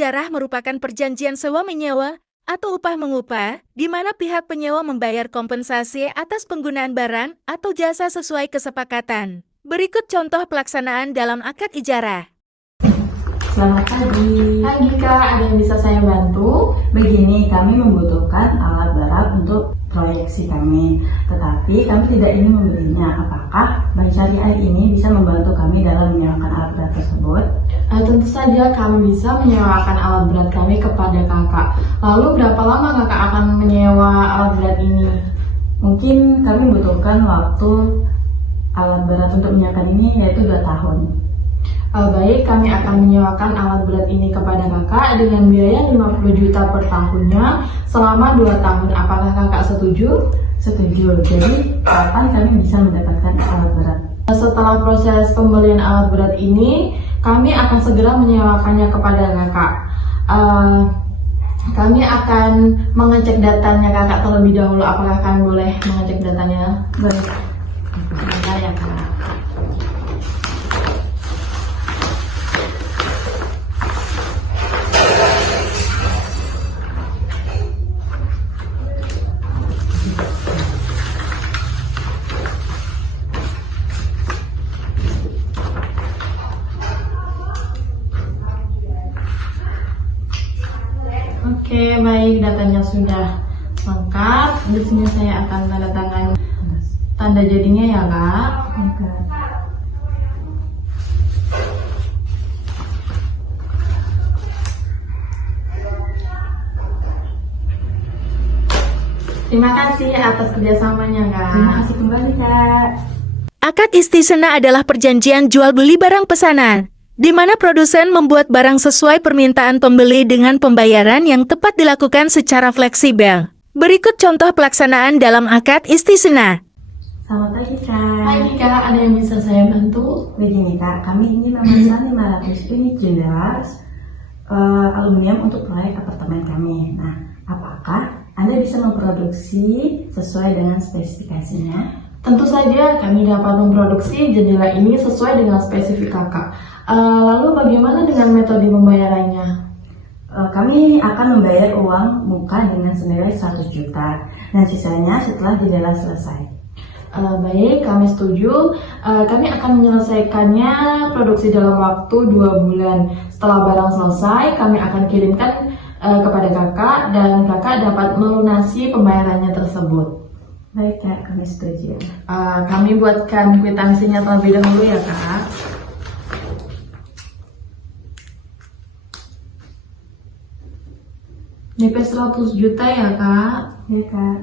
ijarah merupakan perjanjian sewa-menyewa atau upah-mengupah, di mana pihak penyewa membayar kompensasi atas penggunaan barang atau jasa sesuai kesepakatan. Berikut contoh pelaksanaan dalam akad ijarah. Selamat pagi. Pagi Kak, ada yang bisa saya bantu? Begini, kami membutuhkan alat berat untuk proyeksi kami. Tetapi kami tidak ingin membelinya. Apakah Bank Syariah ini bisa membantu kami dalam menyewakan alat berat tersebut? Tentu saja kami bisa menyewakan alat berat kami kepada Kakak. Lalu berapa lama Kakak akan menyewa alat berat ini? Mungkin kami membutuhkan waktu alat berat untuk menyewakan ini yaitu 2 tahun. Baik, kami akan menyewakan alat berat ini kepada Kakak dengan biaya 50 juta per tahunnya selama 2 tahun. Apakah Kakak setuju? Setuju. Jadi, kapan kami bisa mendapatkan alat berat? Setelah proses pembelian alat berat ini, kami akan segera menyewakannya kepada Kakak. Kami akan mengecek datanya Kakak terlebih dahulu. Apakah kami boleh mengecek datanya? Baik. Sebentar ya Kak. Oke, baik, datanya sudah lengkap. Di sini saya akan tanda tangan tanda jadinya ya, Kak. Terima kasih atas kerjasamanya, Kak. Terima kasih kembali, Kak. Akad istisna adalah perjanjian jual beli barang pesanan, di mana produsen membuat barang sesuai permintaan pembeli dengan pembayaran yang tepat dilakukan secara fleksibel. Berikut contoh pelaksanaan dalam akad istisna. Selamat pagi, Kak. Pagi, Kak. Ada yang bisa saya bantu? Begini, Kak. Kami ingin memesan 500 unit gelas aluminium untuk proyek apartemen kami. Nah, apakah Anda bisa memproduksi sesuai dengan spesifikasinya? Tentu saja kami dapat memproduksi jendela ini sesuai dengan spesifik Kakak. Lalu bagaimana dengan metode pembayarannya? Kami akan membayar uang muka dengan senilai 100 juta dan sisanya setelah jendela selesai. Baik, kami setuju. Kami akan menyelesaikannya produksi dalam waktu 2 bulan. Setelah barang selesai, kami akan kirimkan kepada Kakak dan Kakak dapat melunasi pembayarannya tersebut. Baik, Kak, kami setuju. Kami buatkan kwitansinya terlebih dahulu ya, Kak. DP 100 juta ya, Kak. Ya, Kak.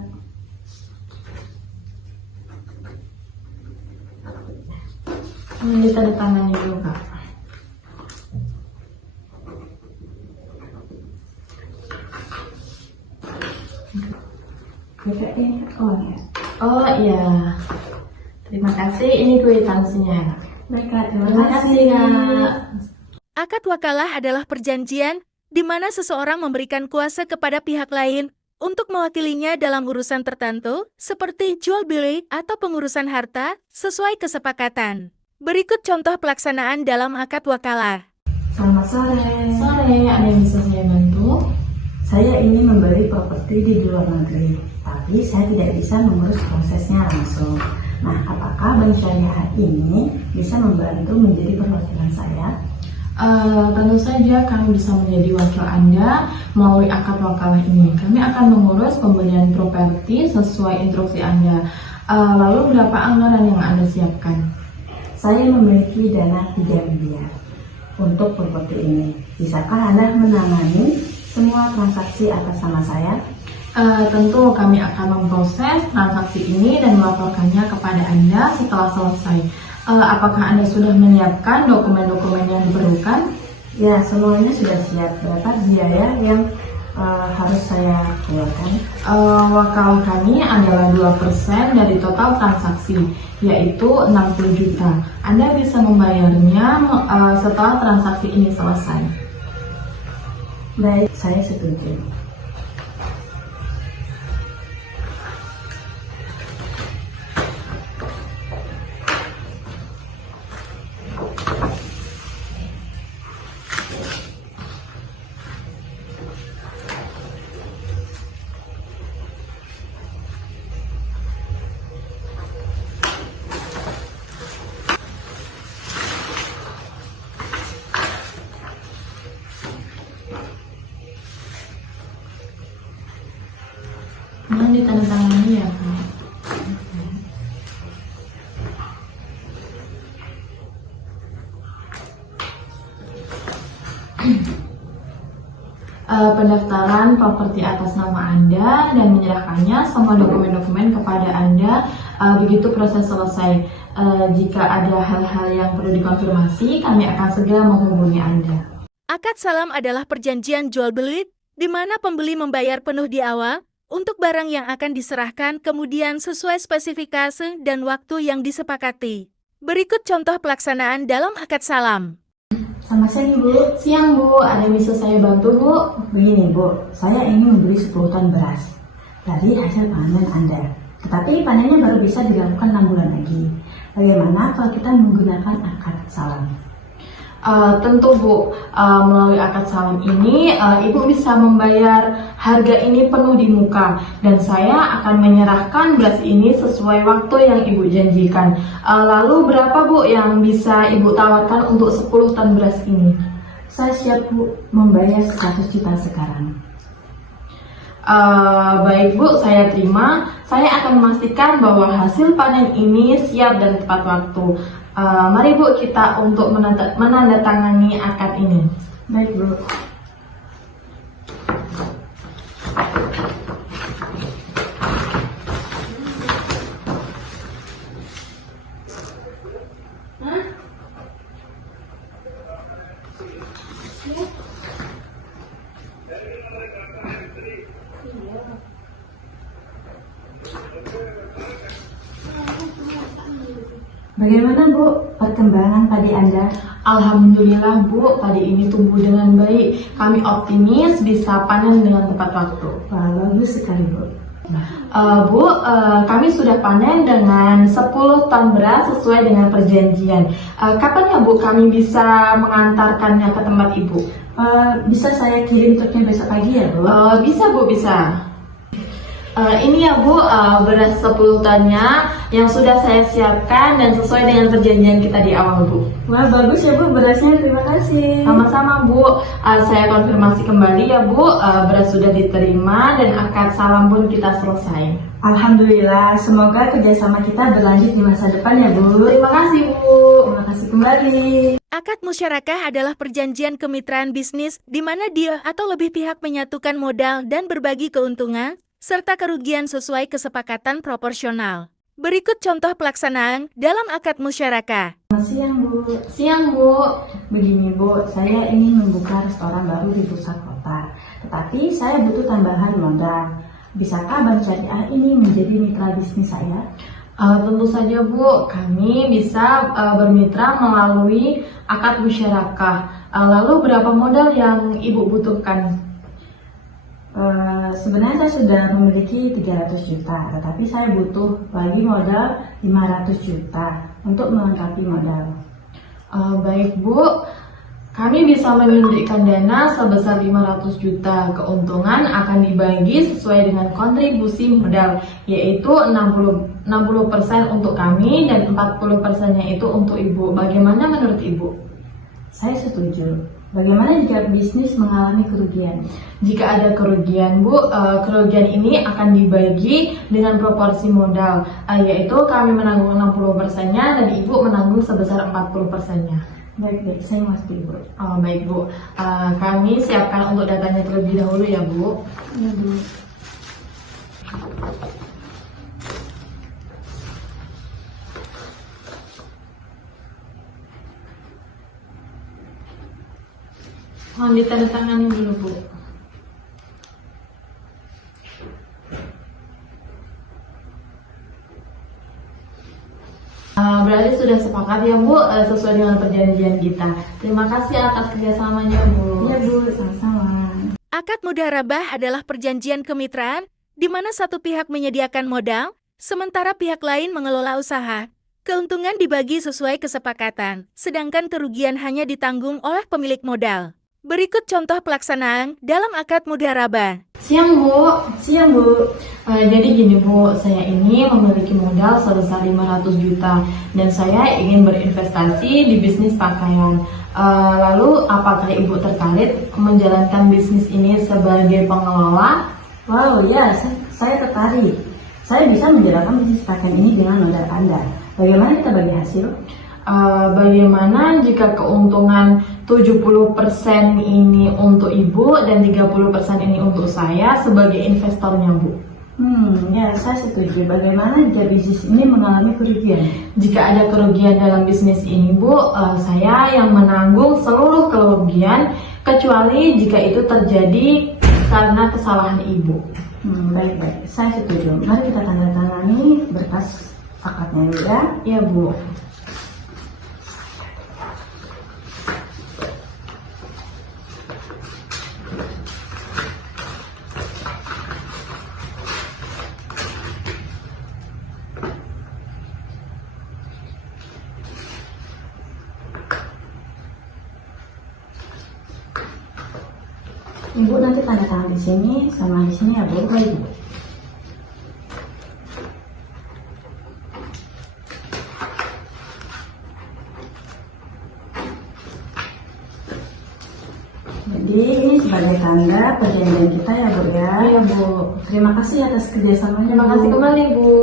Ini ditandatangani dulu, Kak. ini uang ya? Oh iya. Terima kasih, ini kwitansinya. Baik, Kak, Terima kasih, Kak. Akad wakalah adalah perjanjian di mana seseorang memberikan kuasa kepada pihak lain untuk mewakilinya dalam urusan tertentu, seperti jual beli atau pengurusan harta sesuai kesepakatan. Berikut contoh pelaksanaan dalam akad wakalah. Selamat sore. Sore, ada yang bisa saya bantu? Saya ingin membeli properti di luar negeri, tapi saya tidak bisa mengurus prosesnya langsung. Nah, apakah Bank Syariah ini bisa membantu menjadi perwakilan saya? Tentu saja kami bisa menjadi wakil Anda melalui akad wakalah ini. Kami akan mengurus pembelian properti sesuai instruksi Anda. Lalu berapa anggaran yang Anda siapkan? Saya memiliki dana 3 miliar untuk properti ini. Bisakah Anda menangani semua transaksi atas nama saya? Tentu kami akan memproses transaksi ini dan melaporkannya kepada Anda setelah selesai. Apakah Anda sudah menyiapkan dokumen-dokumen yang diperlukan? Ya, semuanya sudah siap. Berapa biaya yang harus saya keluarkan? Wakal kami adalah 2% dari total transaksi, yaitu 60 juta. Anda bisa membayarnya setelah transaksi ini selesai. Baik, saya setuju. Pendaftaran properti atas nama Anda dan menyerahkannya semua dokumen-dokumen kepada Anda. Begitu proses selesai. Jika ada hal-hal yang perlu dikonfirmasi, kami akan segera menghubungi Anda. Akad salam adalah perjanjian jual beli di mana pembeli membayar penuh di awal untuk barang yang akan diserahkan kemudian sesuai spesifikasi dan waktu yang disepakati. Berikut contoh pelaksanaan dalam akad salam. Selamat siang Ibu. Siang Bu, ada yang bisa saya bantu Bu? Begini Bu, saya ingin membeli 10 ton beras dari hasil panen Anda. Tetapi panennya baru bisa dilakukan 6 bulan lagi. Bagaimana kalau kita menggunakan akad salam? Tentu Bu, melalui akad salam ini Ibu bisa membayar harga ini penuh di muka dan saya akan menyerahkan beras ini sesuai waktu yang Ibu janjikan. Lalu berapa Bu yang bisa Ibu tawarkan untuk 10 ton beras ini? Saya siap Bu membayar 100 juta sekarang. Baik Bu, saya terima. Saya akan memastikan bahwa hasil panen ini siap dan tepat waktu. Mari Bu, kita untuk menandatangani akad ini. Baik Bu. Bagaimana Bu perkembangan padi Anda? Alhamdulillah Bu, padi ini tumbuh dengan baik. Kami optimis bisa panen dengan tepat waktu. Wah, bagus sekali Bu. Bu, kami sudah panen dengan 10 ton beras sesuai dengan perjanjian. Kapan ya Bu kami bisa mengantarkannya ke tempat Ibu? Bisa saya kirim truknya besok pagi ya Bu? Bisa Bu, bisa. Ini ya Bu, beras 10 tonnya yang sudah saya siapkan dan sesuai dengan perjanjian kita di awal Bu. Wah, bagus ya Bu berasnya, terima kasih. Sama-sama Bu, saya konfirmasi kembali ya Bu, beras sudah diterima dan akad salam pun kita selesai. Alhamdulillah, semoga kerjasama kita berlanjut di masa depan ya Bu. Terima kasih Bu. Terima kasih kembali. Akad musyarakah adalah perjanjian kemitraan bisnis di mana dia atau lebih pihak menyatukan modal dan berbagi keuntungan serta kerugian sesuai kesepakatan proporsional. Berikut contoh pelaksanaan dalam akad musyarakah. Selamat siang Bu. Siang Bu. Begini Bu, saya ingin membuka restoran baru di pusat kota. Tetapi saya butuh tambahan modal. Bisakah Bank Syariah ini menjadi mitra bisnis saya? Tentu saja Bu, kami bisa bermitra melalui akad musyarakah. Lalu berapa modal yang Ibu butuhkan? Sebenarnya saya sudah memiliki 300 juta, tetapi saya butuh lagi modal 500 juta untuk melengkapi modal. Baik Bu, kami bisa menyuntikkan dana sebesar 500 juta. Keuntungan akan dibagi sesuai dengan kontribusi modal, yaitu 60% untuk kami dan 40%-nya itu untuk Ibu. Bagaimana menurut Ibu? Saya setuju. Bagaimana jika bisnis mengalami kerugian? Jika ada kerugian Bu, kerugian ini akan dibagi dengan proporsi modal, yaitu kami menanggung 60%-nya dan Ibu menanggung sebesar 40%-nya. Baik, saya mengerti Bu. Baik Bu, kami siapkan untuk datanya terlebih dahulu ya Bu. Iya Bu. Mohon ditandatangani dulu Bu. Berarti sudah sepakat ya Bu, sesuai dengan perjanjian kita. Terima kasih atas kerjasamanya Bu. Iya Bu, sama-sama. Akad mudharabah adalah perjanjian kemitraan di mana satu pihak menyediakan modal, sementara pihak lain mengelola usaha. Keuntungan dibagi sesuai kesepakatan, sedangkan kerugian hanya ditanggung oleh pemilik modal. Berikut contoh pelaksanaan dalam akad mudharabah. Siang Bu. Siang Bu. Jadi gini Bu, saya ini memiliki modal sebesar 500 juta dan saya ingin berinvestasi di bisnis pakaian. Lalu apakah Ibu tertarik menjalankan bisnis ini sebagai pengelola? Wow, ya, saya tertarik. Saya bisa menjalankan bisnis pakaian ini dengan modal Anda. Bagaimana kita bagi hasil? Bagaimana jika keuntungan 70% ini untuk Ibu dan 30% ini untuk saya sebagai investornya, Bu? Ya, saya setuju. Bagaimana jika bisnis ini mengalami kerugian? Jika ada kerugian dalam bisnis ini, Bu, saya yang menanggung seluruh kerugian, kecuali jika itu terjadi karena kesalahan Ibu. Baik-baik, saya setuju. Mari kita tanda tangani berkas akadnya ya. Ya, Bu. Ibu nanti tanda tangan di sini sama di sini ya, Bu. Baik, Bu. Jadi ini sebagai tanda perjanjian kita ya, Bu ya. Iya, Bu. Terima kasih atas kerjasamanya. Terima kasih kembali, Bu.